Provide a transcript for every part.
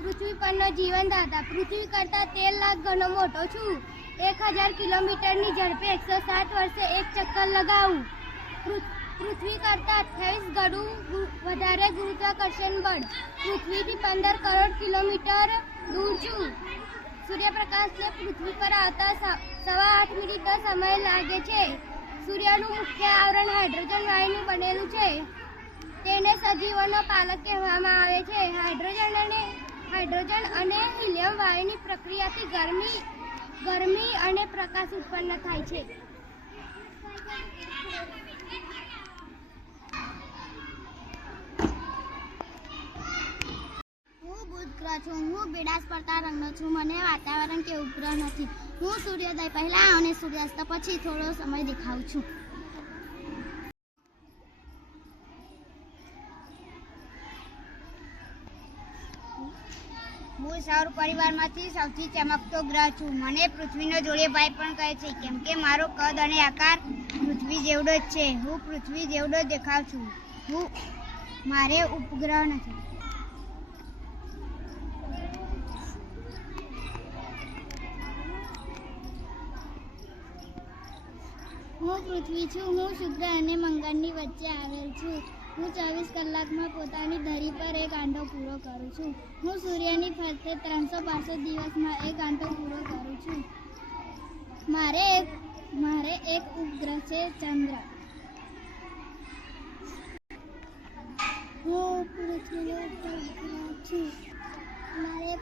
પૃથ્વી પરનો જીવનદાતા પૃથ્વી કરતા 13 લાખ ગણો મોટો છું. 1000 કિલોમીટરની ઝડપે 107 વર્ષે એક ચક્કર લગાવું. પૃથ્વી કરતા 28 ગણું વધારે ગુરુત્વાકર્ષણ બળ. પૃથ્વીથી 15 કરોડ કિલોમીટર દૂર છું. સૂર્યપ્રકાશને પૃથ્વી પર આવતા 8.25 મિનિટનો સમય લાગે છે. સૂર્યનું મુખ્ય આવરણ હાઇડ્રોજન વાયુનું બનેલું છે. તેને સજીવોનો પાલક કહેવામાં આવે છે. હાઇડ્રોજન અને હિલિયમ વાયુની પ્રક્રિયાથી ગરમી અને પ્રકાશ ઉત્પન્ન થાય છે. હું બુધ ગ્રહ છું. હું બેડાસ પડતા રંગનો છું. મને વાતાવરણ કે ઉપગ્રહ નથી. હું સૂર્યોદય પહેલા અને સૂર્યાસ્ત પછી થોડો સમય દેખાઉં છું. હું સૌર પરિવારમાંથી સૌથી ચમકતો ગ્રહ છું. મને પૃથ્વીનો જોડેભાઈ પણ કહે છે, કેમ કે મારો કદ અને આકાર પૃથ્વી જેવડો જ છે. હું પૃથ્વી જેવડો જ દેખાઉં છું. મારે ઉપગ્રહ નથી. હું પૃથ્વી છું. હું શુક્ર અને મંગળની વચ્ચે આવેલ છું. હું 24 કલાકમાં પોતાની ધરી પર એક આંટો પૂરો કરું છું. હું સૂર્યની ફરતે 365 દિવસમાં એક આંટો પૂરો કરું છું. મારે એક ઉપગ્રહ છે, ચંદ્ર. હું પૃથ્વીનો ઉપગ્રહ છું. મારે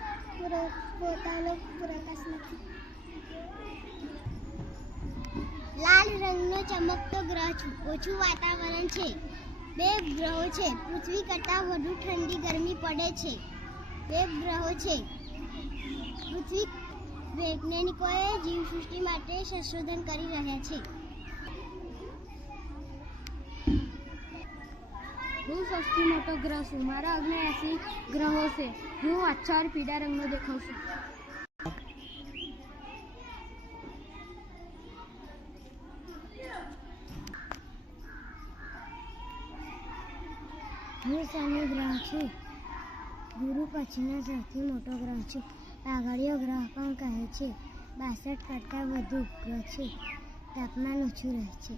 પોતાનો પ્રકાશ નથી. લાલ રંગનો ચમકતો ગ્રહ છું. ઓછું વાતાવરણ છે. 2 ગ્રહો છે. પૃથ્વી કરતાં વધુ ઠંડી ગરમી પડે છે. 2 ગ્રહો છે. પૃથ્વી વૈજ્ઞાનિકોએ જીવસૃષ્ટિ માટે સંશોધન કરી રહ્યા છે. હું સૌથી મોટો ગ્રહ છું. મારા 79 ગ્રહો છે. હું આછા પીળા રંગનો દેખાઉં છું. હું શનિ ગ્રહ છું. ગુરુ પછીનો સૌથી મોટો ગ્રહ છે. કાગળિયો ગ્રહ પણ કહે છે. 62 કરતાં વધુ ઉપગ્રહ છે. તાપમાન ઓછું રહે છે.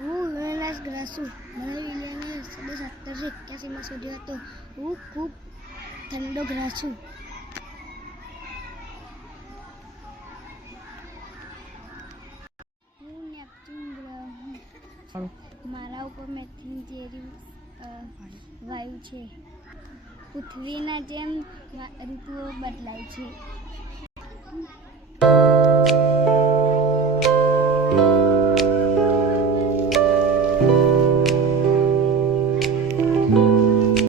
હું યુરેનસ ગ્રહ છું. મને વિલિયમે 1781માં શોધ્યો હતો. હું ખૂબ ઠંડો ગ્રહ છું. હું નેપચ્યુન ગ્રહ. મારા ઉપર મેથેન જેવી વાયુ છે. પૃથ્વીના જેમ ઋતુઓ બદલાય છે.